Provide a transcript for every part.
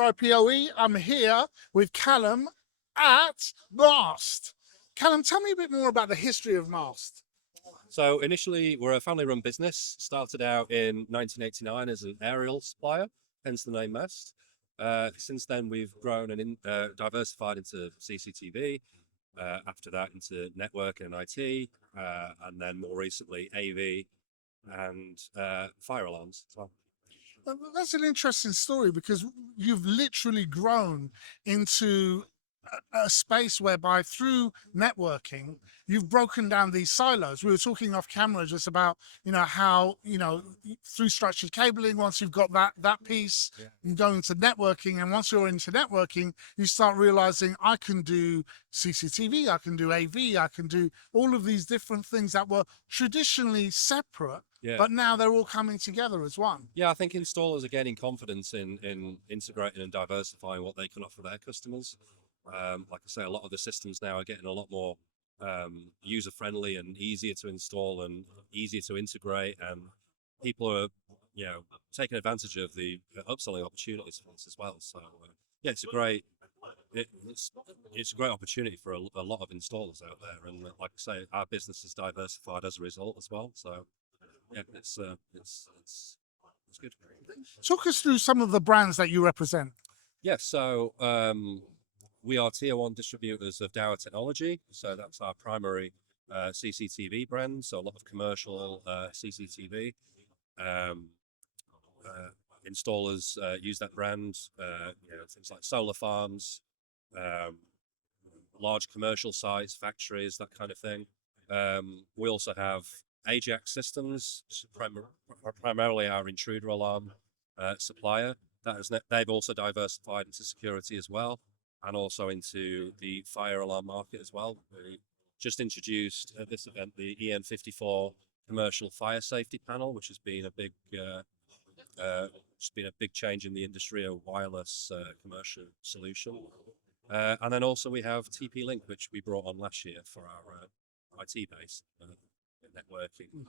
IPOE. I'm here with Callum at Mast. Callum, tell me a bit more about the history of Mast. So initially, we're a family-run business. Started out in 1989 as an aerial supplier, hence the name Mast. Since then, we've grown and diversified into CCTV. After that, into network and IT, and then more recently AV and fire alarms as well. That's an interesting story because you've literally grown into a space whereby through networking, you've broken down these silos. We were talking off camera just about, how, through structured cabling, once you've got that piece, you go into networking. And once you're into networking, you start realizing I can do CCTV, I can do AV, I can do all of these different things that were traditionally separate. Yeah. But now they're all coming together as one. Yeah, I think installers are gaining confidence in integrating and diversifying what they can offer their customers. Like I say, a lot of the systems now are getting a lot more user-friendly and easier to install and easier to integrate, and people are, taking advantage of the upselling opportunities for this as well. So yeah, it's a great opportunity for a lot of installers out there, and like I say, our business is diversified as a result as well. So yeah, it's good. Talk us through some of the brands that you represent. Yeah, so we are tier 1 distributors of Dower Technology. So that's our primary CCTV brand. So a lot of commercial CCTV. Installers use that brand, things like solar farms, large commercial sites, factories, that kind of thing. We also have Ajax Systems, primarily our intruder alarm supplier. They've also diversified into security as well, and also into the fire alarm market as well. We just introduced at this event the EN54 commercial fire safety panel, which has been a big change in the industry, a wireless commercial solution. And then also we have TP-Link, which we brought on last year for our IT base networking.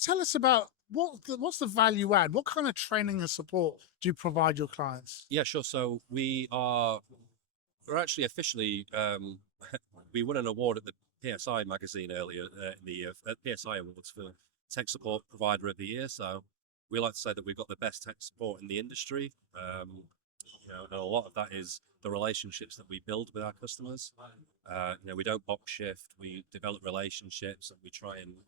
Tell us about what's the value add? What kind of training and support do you provide your clients? Yeah, sure. So we're actually officially, we won an award at the PSI magazine earlier in the year, at PSI Awards for Tech Support Provider of the Year. So we like to say that we've got the best tech support in the industry. And a lot of that is the relationships that we build with our customers. We don't box shift, we develop relationships, and we try and,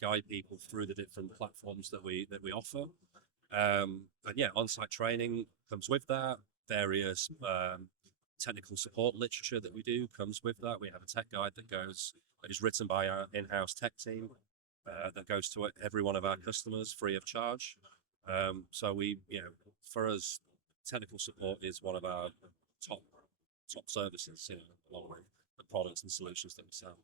guide people through the different platforms that we offer. And yeah, on-site training comes with that. Various technical support literature that we do comes with that. We have a tech guide that is written by our in-house tech team that goes to every one of our customers free of charge. So for us, technical support is one of our top services, along with the products and solutions that we sell.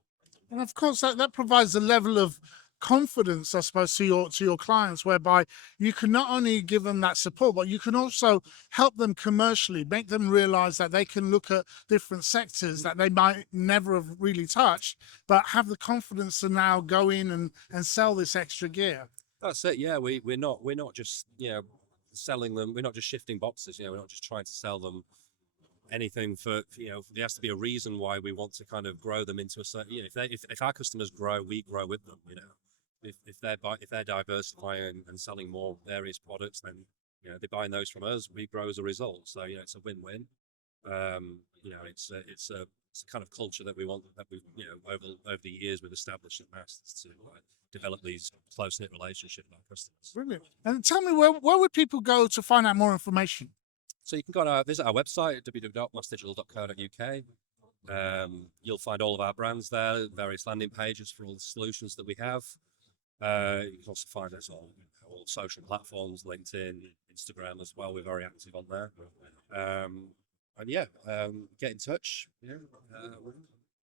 And of course, that provides a level of confidence, I suppose, to your clients, whereby you can not only give them that support, but you can also help them commercially, make them realize that they can look at different sectors that they might never have really touched, but have the confidence to now go in and sell this extra gear. That's it. Yeah, we're not just selling them. We're not just shifting boxes. We're not just trying to sell them anything for, there has to be a reason why we want to kind of grow them into a certain, if our customers grow, we grow with them. If they're diversifying and selling more various products, then they're buying those from us, we grow as a result. So it's a win-win. It's a kind of culture that we want, that we over the years we've established at Mast, to develop these close-knit relationships with our customers. Brilliant. And tell me, where would people go to find out more information? So you can visit our website, www.mastdigital.co.uk. You'll find all of our brands there, various landing pages for all the solutions that we have. You can also find us on all social platforms, LinkedIn, Instagram as well. We're very active on there. And yeah, get in touch.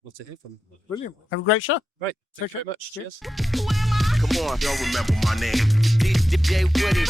Love to hear from you. Brilliant. Have a great show. Great. Thank you very much. Cheers. Come on, y'all remember my name. DJ Woody.